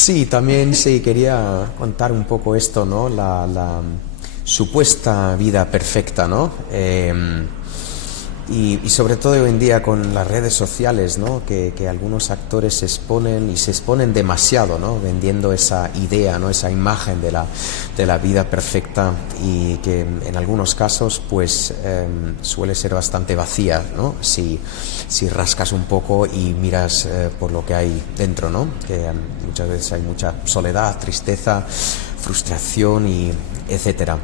Sí, también sí, quería contar un poco esto, ¿no? La supuesta vida perfecta, ¿no? Y sobre todo hoy en día con las redes sociales, ¿no? Que algunos actores se exponen y se exponen demasiado, ¿no? Vendiendo esa idea, ¿no? Esa imagen de la vida perfecta y que en algunos casos pues suele ser bastante vacía, ¿no? Si rascas un poco y miras por lo que hay dentro, ¿no? Que muchas veces hay mucha soledad, tristeza, frustración y etcétera.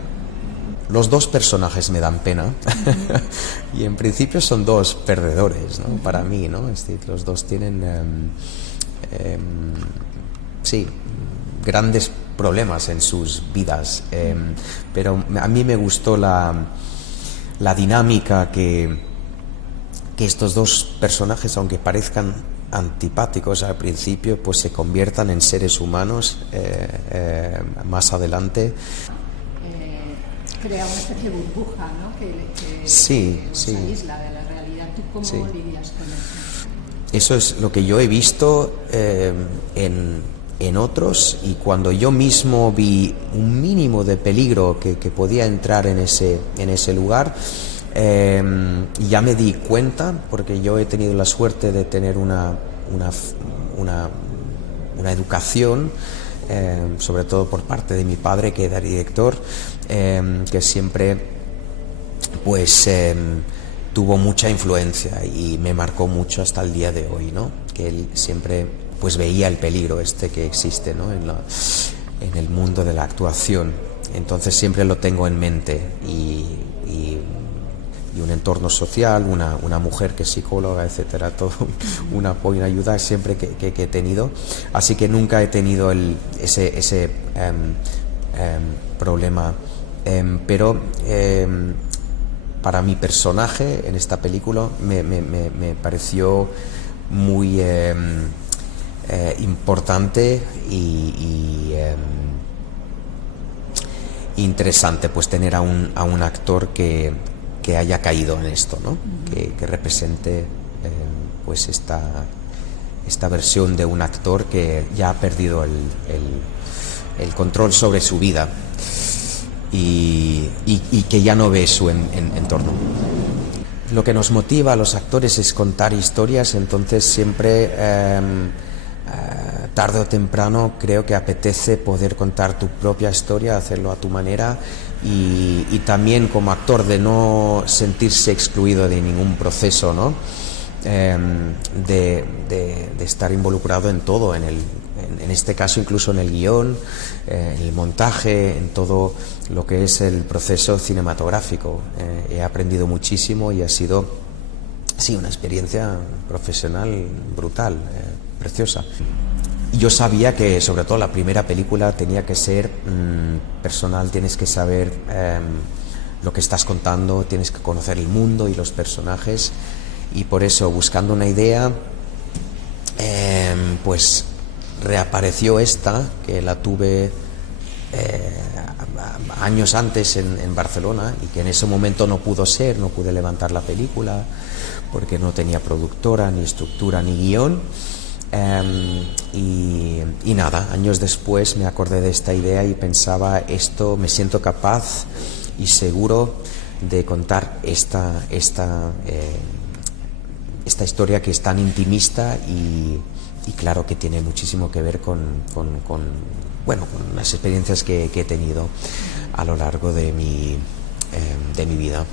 Los dos personajes me dan pena y en principio son dos perdedores, ¿no? Para mí, ¿no? Es decir, los dos tienen sí, grandes problemas en sus vidas, pero a mí me gustó la dinámica que estos dos personajes, aunque parezcan antipáticos al principio, pues se conviertan en seres humanos más adelante. Crea una especie de burbuja, ¿no? Sí, que sí. nos aísla de la realidad. ¿Tú cómo Sí. lidias con eso? Eso es lo que yo he visto en otros, y cuando yo mismo vi un mínimo de peligro que podía entrar en ese lugar, ya me di cuenta, porque yo he tenido la suerte de tener una educación, sobre todo por parte de mi padre, que era director, que siempre pues tuvo mucha influencia y me marcó mucho hasta el día de hoy, ¿no? Que él siempre pues veía el peligro que existe, ¿no? En el mundo de la actuación. Entonces siempre lo tengo en mente y un entorno social, una mujer que es psicóloga, etcétera, todo un apoyo, una ayuda siempre que he tenido. Así que nunca he tenido ese problema, pero para mi personaje en esta película me pareció muy importante y interesante pues tener a un actor que haya caído en esto, ¿no? Que represente pues esta versión de un actor que ya ha perdido el control sobre su vida y que ya no ve su entorno. Lo que nos motiva a los actores es contar historias, entonces siempre tarde o temprano creo que apetece poder contar tu propia historia, hacerlo a tu manera y también como actor de no sentirse excluido de ningún proceso, ¿no? De estar involucrado en todo, en este caso incluso en el guión, en el montaje, en todo lo que es el proceso cinematográfico. He aprendido muchísimo y ha sido, sí, una experiencia profesional brutal, preciosa. Yo sabía que sobre todo la primera película tenía que ser personal, tienes que saber lo que estás contando, tienes que conocer el mundo y los personajes, y por eso, buscando una idea, pues reapareció esta, que la tuve años antes en Barcelona, y que en ese momento no pude levantar la película porque no tenía productora, ni estructura, ni guión. Y nada, años después me acordé de esta idea y pensaba, me siento capaz y seguro de contar esta historia que es tan intimista y claro que tiene muchísimo que ver con las experiencias que he tenido a lo largo de mi vida.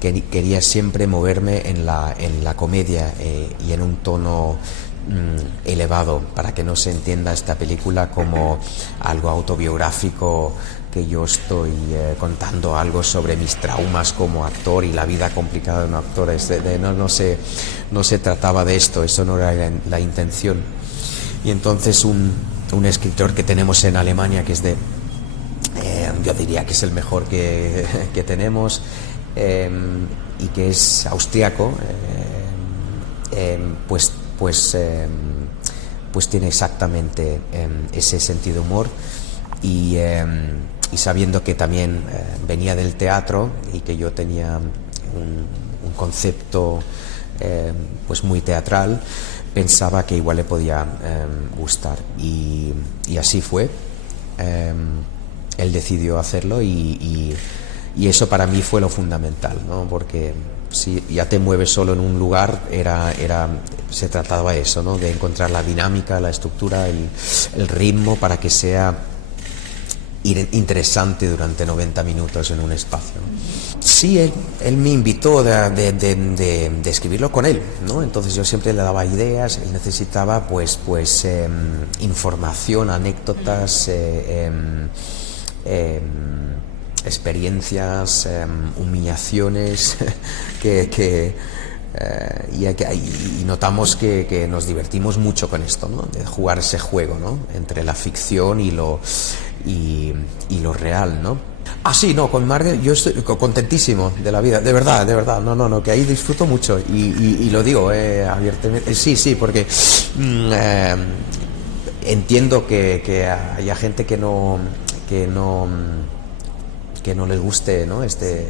Quería siempre moverme en la comedia y en un tono elevado, para que no se entienda esta película como algo autobiográfico, que yo estoy contando algo sobre mis traumas como actor y la vida complicada de un actor. No se trataba de esto, eso no era la intención. Y entonces un escritor que tenemos en Alemania, que es yo diría que es el mejor que tenemos, y que es austriaco, pues tiene exactamente ese sentido de humor, y sabiendo que también venía del teatro y que yo tenía un concepto pues muy teatral, pensaba que igual le podía gustar. Y así fue. Él decidió hacerlo y eso para mí fue lo fundamental, ¿no? Porque si ya te mueves solo en un lugar, se trataba de eso, ¿no? De encontrar la dinámica, la estructura, el ritmo para que sea interesante durante 90 minutos en un espacio, ¿no? Sí, él me invitó de escribirlo con él, ¿no? Entonces yo siempre le daba ideas, él necesitaba pues información, anécdotas, experiencias, humillaciones y notamos que nos divertimos mucho con esto, ¿no? De jugar ese juego, ¿no? Entre la ficción y lo real, ¿no? Sí, no, con Marvel yo estoy contentísimo de la vida, de verdad, no, que ahí disfruto mucho y lo digo abiertamente, sí, porque entiendo que haya gente que no les guste, ¿no? Este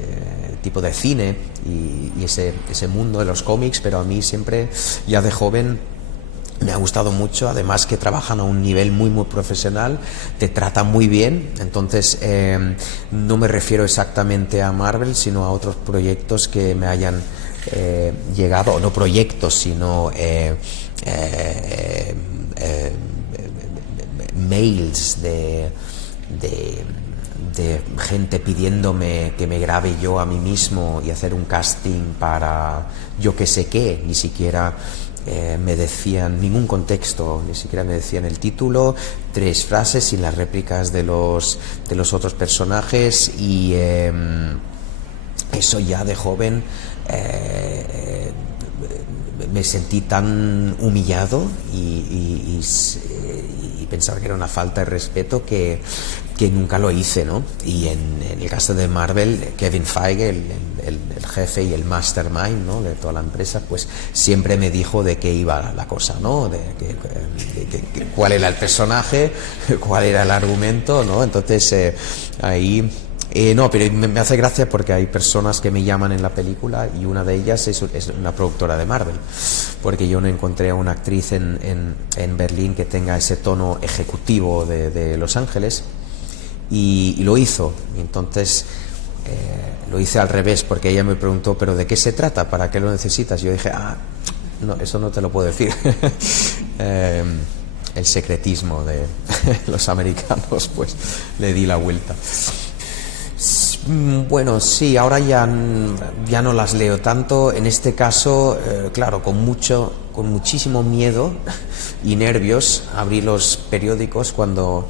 tipo de cine y ese mundo de los cómics, pero a mí siempre, ya de joven, me ha gustado mucho, además que trabajan a un nivel muy profesional, te tratan muy bien, entonces no me refiero exactamente a Marvel, sino a otros proyectos que me hayan llegado, o no proyectos, sino mails de gente pidiéndome que me grabe yo a mí mismo y hacer un casting para yo que sé qué, ni siquiera me decían ningún contexto, ni siquiera me decían el título, 3 frases y las réplicas de los otros personajes y eso ya de joven me sentí tan humillado y pensaba que era una falta de respeto que nunca lo hice, ¿no? Y en el caso de Marvel, Kevin Feige, el jefe y el mastermind, ¿no? De toda la empresa, pues siempre me dijo de qué iba la cosa, ¿no? De cuál era el personaje, cuál era el argumento, ¿no? Entonces ahí no, pero me hace gracia porque hay personas que me llaman en la película y una de ellas es una productora de Marvel, porque yo no encontré a una actriz en Berlín que tenga ese tono ejecutivo de Los Ángeles y lo hizo. Entonces lo hice al revés, porque ella me preguntó, ¿pero de qué se trata? ¿Para qué lo necesitas? Yo dije, no, eso no te lo puedo decir. El secretismo de los americanos, pues le di la vuelta. Bueno, sí, ahora ya no las leo tanto. En este caso, claro, con muchísimo miedo y nervios abrí los periódicos cuando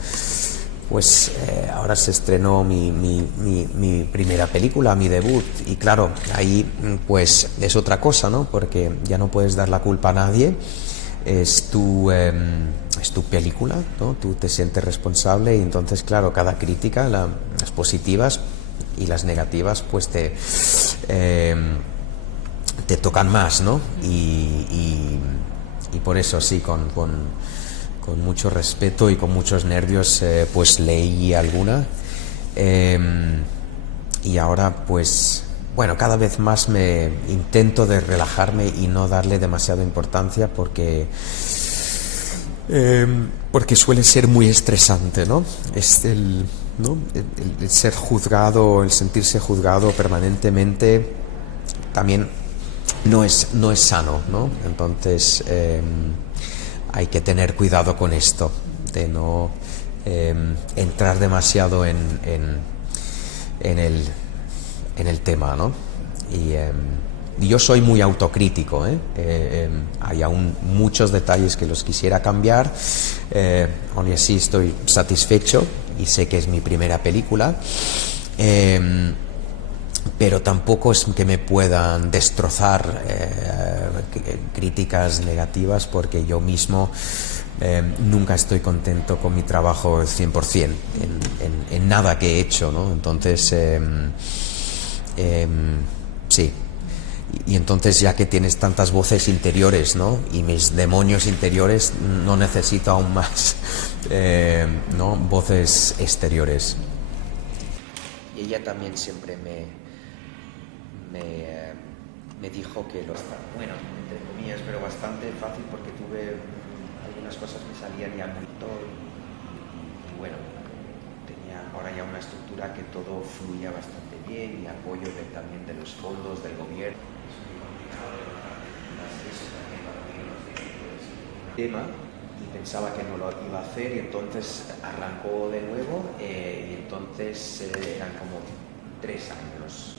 pues ahora se estrenó mi primera película, mi debut, y claro, ahí pues es otra cosa, ¿no? Porque ya no puedes dar la culpa a nadie, es tu película, ¿no? Tú te sientes responsable y entonces, claro, cada crítica, las positivas y las negativas, pues te tocan más, ¿no? Y por eso sí, con mucho respeto y con muchos nervios, pues leí alguna y ahora pues bueno, cada vez más me intento de relajarme y no darle demasiada importancia porque suele ser muy estresante, ¿no? El ser juzgado, el sentirse juzgado permanentemente también no es sano, ¿no? Entonces hay que tener cuidado con esto, de no entrar demasiado en el tema, ¿no? Y yo soy muy autocrítico, hay aún muchos detalles que los quisiera cambiar, aún así estoy satisfecho y sé que es mi primera película, pero tampoco es que me puedan destrozar críticas negativas, porque yo mismo nunca estoy contento con mi trabajo 100% en nada que he hecho, ¿no? Entonces sí, y entonces, ya que tienes tantas voces interiores, ¿no? Y mis demonios interiores, no necesito aún más ¿no? Voces exteriores. Y ella también siempre me me dijo que lo está, bueno, entre comillas, pero bastante fácil porque tuve algunas cosas me salían ya muy todo y bueno, tenía ahora ya una estructura que todo fluía bastante bien y apoyo también de los fondos del gobierno. Tema y pensaba que no lo iba a hacer y entonces arrancó de nuevo y entonces eran como 3 años